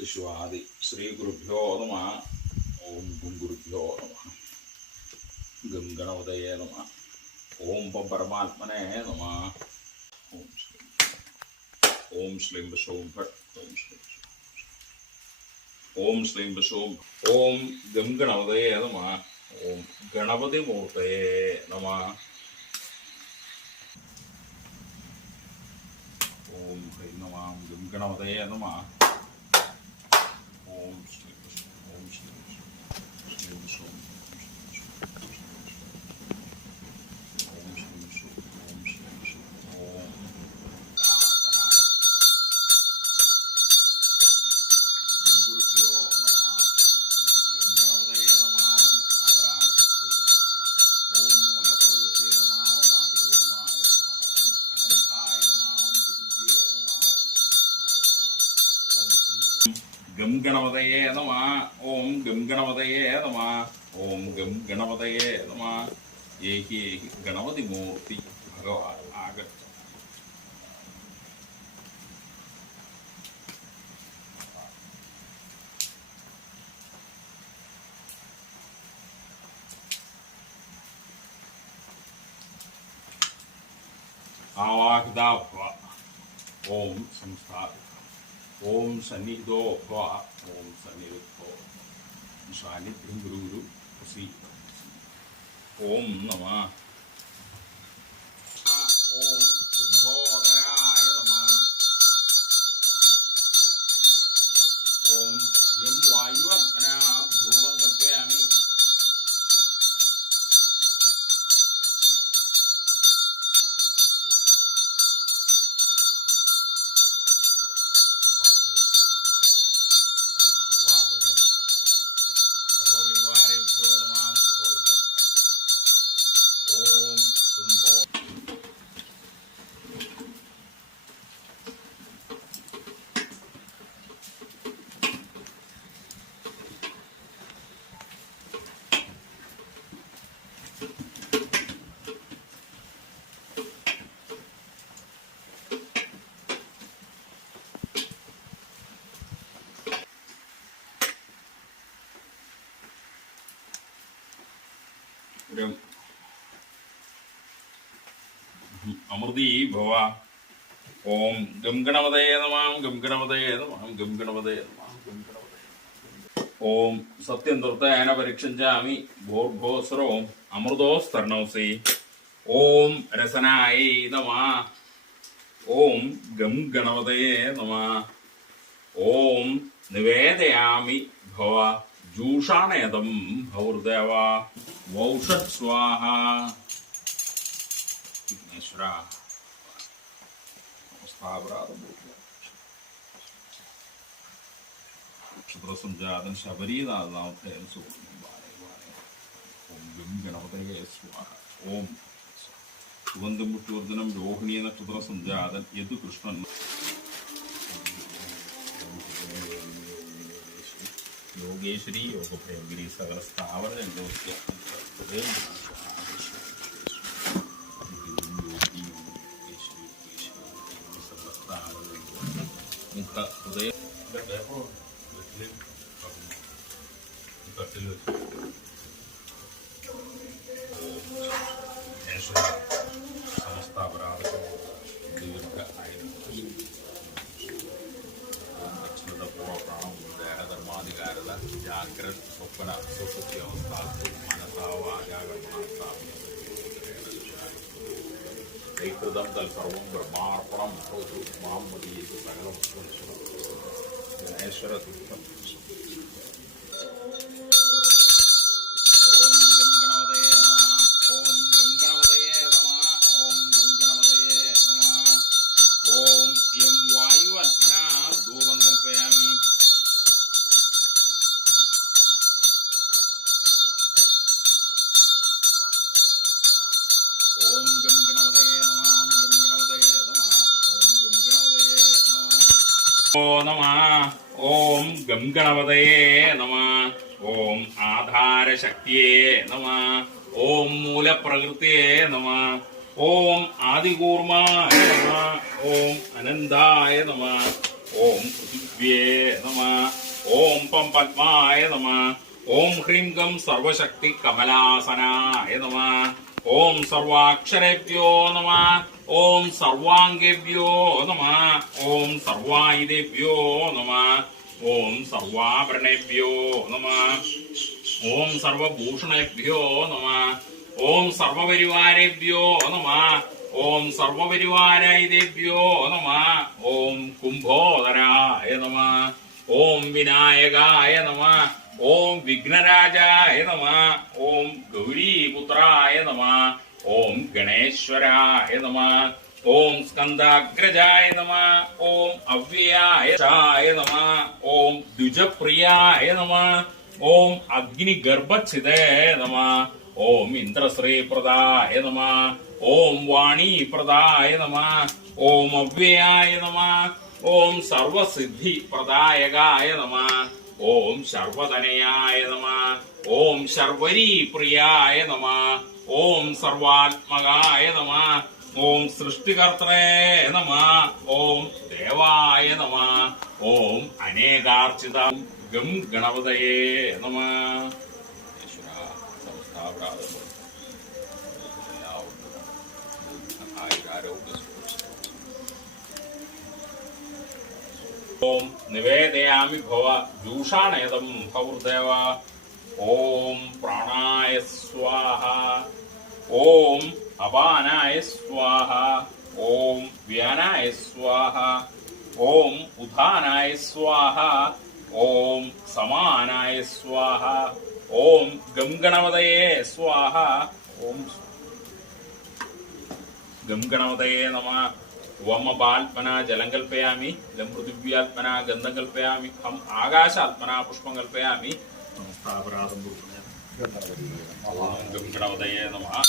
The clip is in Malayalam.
विश्वादि श्रीगुरुभ्यो नमः। ओम गुं गुरुभ्यो नमः। गं गणपतये नमः। ओम परमात्मने नमः। ओम श्रीं बसों भट्ट। ओम श्रीं बसों। ओम गं गणपतये नमः। ओम गणपति मूर्तये नमः। ओम ह्रीं नमः गं गणपतये नमः। ओम श्री ओम श्री ओम श्री ओम श्री ओम श्री ओम गुरुभ्यो नमः। ओम गणपतये नमः। ओम मूलप्रकृते नमः। ओम आदिगोमाय नमः। ओम अनंताय नमः। ओम तुभ्ये नमः। ओम गं गणपतये नमः। ओम गं गणपतये नमः। ओम गं गणपतये नमः। एहि गणपति मूर्ति भगवान आगत। आवाहदा ओम संस्थापित ओम सन्निधो भव। ओम सन्निधो सान्निध्यं गुरु प्रसीद। ओम नमः। ओम कुंभोदराय नमः। ओम यं वायुवत्मना धूपं कल्पयामि। अमृती भव। ओम गं गणपतये नमः। गं गणपतये नमः। गं गणपतये नमः। गं गणपतये। ओम सत्यं दर्तयेन परीक्षिञ्चामि भूर्भुवस्सुरं अमृतोस्तर्णोऽसि। ओम रसनाय नमः। ओम गं गणपतये नमः। ओम निवेदयामि भव जूषाणयदं भवुर्देव वौषत् स्वाहा। विघ्नेश्वरा नक्षत्रसञ्जातं शबरीनाथनाथेन सुवर्णं वारे वारे। ओम गं गणपतये स्वाहा। ओम सुगन्धं पुष्टिवर्धनं रोहिणी नक्षत्रसञ्जातं यदु कृष्णन् योगेश्वरी योगप्रेमगिरी सकल स्थावर जंगमस्य हृदय मुख हृदय समस्त अपराध दीर्घ आयु ധർമാധികാരത ജാഗ്രത സ്വപ്ന സുഷുപ്തി അവസ്ഥ മനസാ വാചാകൃതം തൽസർവം ബ്രഹ്മാർപ്പണം മാം മദീയതി സകലം ഗണേശ്വര ദുഃഖം. ഓം ഗം ഗണപതയേ നമഃ. ഓം ഗം ഗണപതയേ നമഃ. ഓം ഗം ഗണപതയേ നമഃ. ഓം യം വായുവത്മനാ ധൂപം കൽപ്പയാമി. ओम गं गणपतये नमः. गं गणपतये नमः. ओम गं गणपतये नमः. ओ नमः. ओम गं गणपतये नमः. ओम आधारशक्तिये नमः. ओम मूलप्रकृतये नमः. ओम आदिकूर्माय नमः. ओम अनंताय नमः. ഓം പൃഥിവ്യേ നമഃ ഓം പം പദ്മായ നമഃ ഓം ഹ്രീം ഗം സർവശക്തി കമലാസനായ നമഃ ഓം സർവാക്ഷരേഭ്യോ നമഃ ഓം സർവാംഗേഭ്യോ നമഃ ഓം സർവായുധേഭ്യോ നമഃ ഓം സർവാഭരണേഭ്യോ നമഃ ഓം സർവഭൂഷണേഭ്യോ നമഃ ഓം സർവപരിവാരേഭ്യോ നമഃ ഓം സർവപരിവാരായുധേഭ്യോ നമഃ ഓം കുംഭോദരായ നമഃ ഓം വിനായകായ നമഃ ഓം വിഘ്നരാജായ നമഃ ഓം ഗൗരീപുത്രായ നമഃ ഓം ഗണേശ്വരായ നമഃ ഓം സ്കന്ദാഗ്രജായ നമഃ ഓം അവ്യയായ നമഃ ഓം ദ്വിജപ്രിയായ നമഃ ഓം അഗ്നിഗർഭച്ഛിതേ നമഃ ഓം ഇന്ദ്രശ്രീപ്രദായ നമഃ ഓം വാണീപ്രദായ നമഃ ഓം അവ്യയായ നമഃ ഓം സർവസിദ്ധിപ്രദായകായ നമഃ ഓം ശർവതനയായ നമഃ ഓം ശർവരീപ്രിയായ നമഃ ഓം സർവാത്മകായ നമഃ ഓം സൃഷ്ടികർത്തേ നമഃ ഓം ദേവായ നമഃ ഓം അനേകാർച്ചിത ഗം ഗണപതയേ നമഃ. ഓം നിവേദയാമി ഭവ ജൂഷാണേതം ഭവൃദേവ. ഓം പ്രാണായ സ്വാഹ ഓം അപാനായ സ്വാഹ ഓം വ്യാനായ സ്വാഹ ഓം ഉദാനായ സ്വാഹ ഓം സമാനായ സ്വാഹ ഓം ഗം ഗണപതയേ സ്വാഹ ഓം ഗം ഗണപതയേ നമഃ. വമപാത്മനാ ജലം കൽപ്പയാമി ലം പൃഥിവ്യാത്മനാ ഗന്ധം കൽപ്പയാമി ഹം ആകാശാത്മനാ പുഷ്പം കൽപ്പയാമി. നമസ്കാരം. ഗം ഗണപതയേ നമഃ.